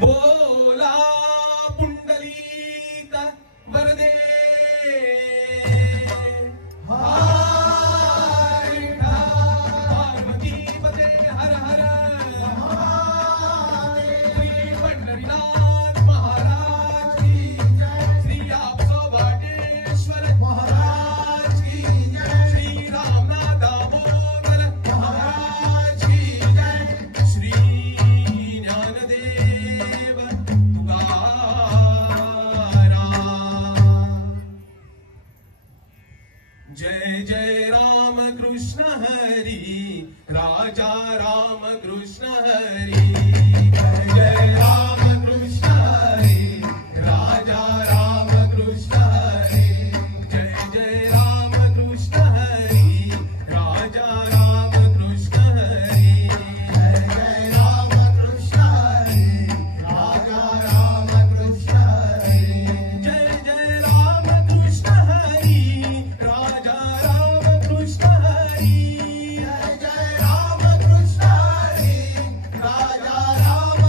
बोला पुंडलिक वरदे पार्वती पते हर हर श्री पंढरीनाथ महाराज की जय, श्री आपसो वाटेश्वर महाराज की जय, श्री रामनाथ दामोदर महाराज की जय, श्री ज्ञानदेव तुकाराम। जय जय राम कृष्ण हरि, राजा राम कृष्ण हरि। जय जय राम कृष्ण हरि, राजा राम कृष्ण हरि। जय जय राम कृष्ण हरि, राजा राम कृष्ण हरि। जय जय राम कृष्ण हरि, राजा राम कृष्ण हरि। जय जय राम कृष्ण हरि, राजा राम कृष्ण हरि। जय जय राम कृष्ण हरि, राजा राम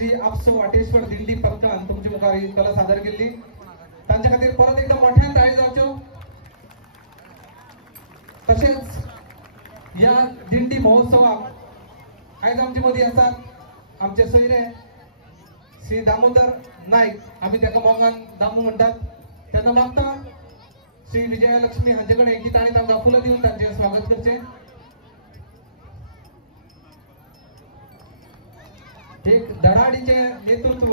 श्री आपसो वाटेश्वर दिंडी पथकान तुमची मुखार ही कला सादर केली. त्यांच्या खातीर परत एकदा मोठ्यान ताळी जावच्यो. तसेच या दिंडी महोत्सवाक आयज आमचे मदीं आसात आमचे सोयरे श्री दामोदर नाईक, आम्ही त्याका मोगान दामू म्हणतात. त्यांना मागता श्री विजयलक्ष्मी हांचे कडेन की तांणी तांकां फुलां दिवन तांचे स्वागत करचे. एक धडाडीचे नेतृत्व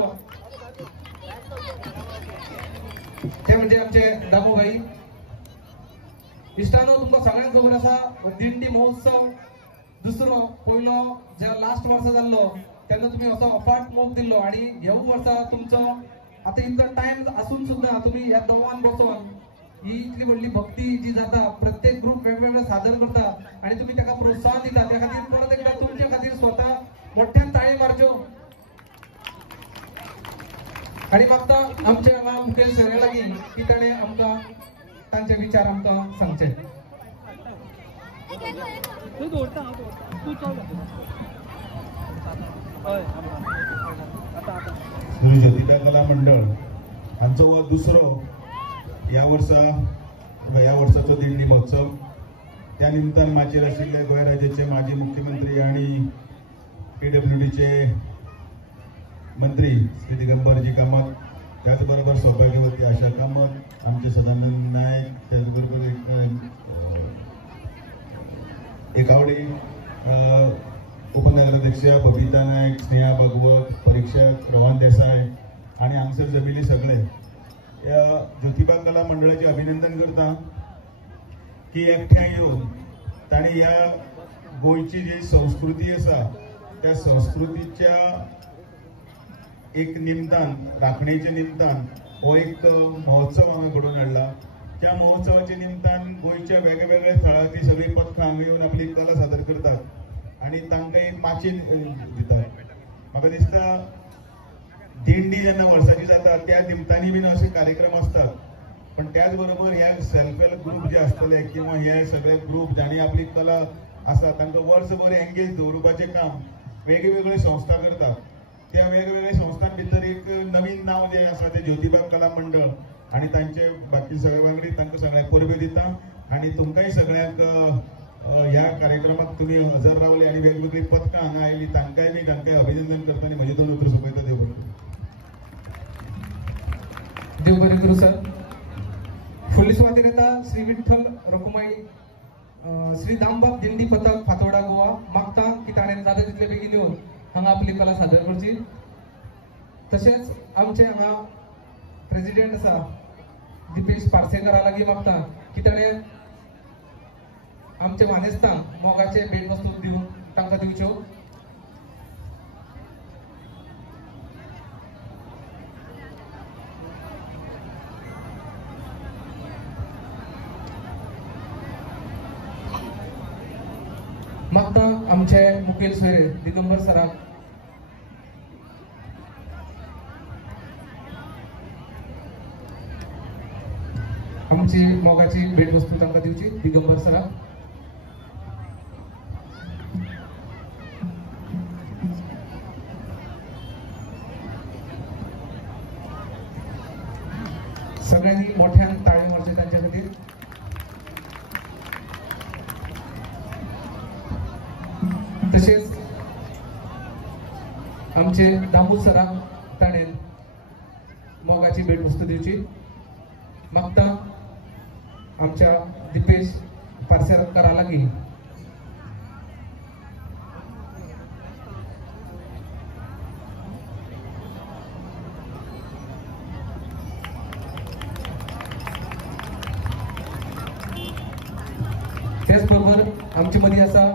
ते म्हणजे आमचे दामूभाई. इश्टानो, तुमकां सगळ्यांक खबर आसा दिंडी महोत्सव दुसरो पयलो जे लास्ट वर्सा जाल्लो तेन्ना तुम्ही असो अफाट मोग दिल्लो आणि ह्या वर्सा तुमचो आता इतलो टाइम असून सुद्धा तुम्ही ह्या दोगांक बसोन ही इतली व्हडली भक्ती जी जाता, प्रत्येक ग्रुप वेगवेगळे सादर करता आणि तुम्ही त्याका प्रोत्साहन दिता. त्या खातीर परत एकदा तुमच्या खातीर स्वतः मोठ्यान ताळी मारच्यो. आणि मागता आमचे हांगा मुखेल सोयरे लागीं की ताणें आमकां तांचे विचार आमकां सांगचे. श्री ज्योतिबा कला मंडळ हांचो हो दुसरो ह्या वर्साचो दिंडी महोत्सव. त्या निमतान माचेर आशिल्ले गोंय राज्याचे माजी मुख्यमंत्री आणि PWDचे मंत्री श्री दिगंबरजी कामत, त्याचबरोबर सौभाग्यवती आशा कामत, आमचे सदानंद नायक, त्याचबरोबर एक आवडी उपनगराध्यक्ष बबिता नायक, स्नेहा भगवत, परीक्षक रोहन देसाय आणि हांगसर जमिल्ले सगळे या ज्योतिबा कला मंडळाचे अभिनंदन करता की एकठांय येवन ताणें ह्या गोंयची जी संस्कृती आसा त्या संस्कृतीच्या एक निमतान, राखणेचे निमतान हो एक महोत्सव हांगा घडोवन हाडला. त्या महोत्सवाच्या निमतान गोंयच्या वेगवेगळ्या थळांतली सगळी पथकां हांगा येवन आपली कला सादर करतात आणि तांकां एक माचीन दितात. म्हाका दिसता दिंडी जेन्ना वर्साची जाता त्या निमतानी बीन असे कार्यक्रम असतात, पण त्याच बरोबर ह्या सेल्फ हेल्प ग्रुप जे आसतले किंवा हे सगळे ग्रुप जाणी आपली कला आसा तांकां वर्सभर एंगेज दवरपाचें काम वेगवेगळे संस्था करतात. त्या वेगवेगळ्या संस्थां भितर एक नवीन नाव जे आसा ते ज्योतिबा कला मंडळ आणि तांचे बाकी सगळे वांगडी तांकां सगळ्यांक परबे दिता. आणि तुमकांय सगळ्यांक ह्या कार्यक्रमाक तुम्ही हजर रावले आणि वेगवेगळी पथकां हांगा आयली तांकांय बी तांकांय अभिनंदन करता आणि म्हजे दोन उतर सोंपयता. देव बरें करूं. देव बरें करूं सर. फुडली सुवातेर येता श्री विठ्ठल रखुमाई श्री दामबाब दिंडी पथक फातोर्डा गोवा. मागता की ताणें जाता तितले बेगीन येवन हांगा आपली कला सादर करची. तशेंच आमचे हांगा प्रेसिडेंट आसा दिपेश पार्सेकरा लागीं मागता की ताणें आमचे मानेस्तांक मोगाचे भेटवस्तू दिवन तांकां दिवच्यो. मागता आमचे मुखेल सोयरे दिगंबर सराक आमची मोगाची भेटवस्तू तांकां दिवची. दिगंबर सराक सगळ्यांनी मोठ्यान ताळी मारचे तांच्या खातीर. तसेच आमचे दामू सराक ताणें मोगाची भेटवस्तू दिवची. मागता आमच्या दिपेश पार्सेकरा लागीं त्याच बरोबर आमचे मदीं आसा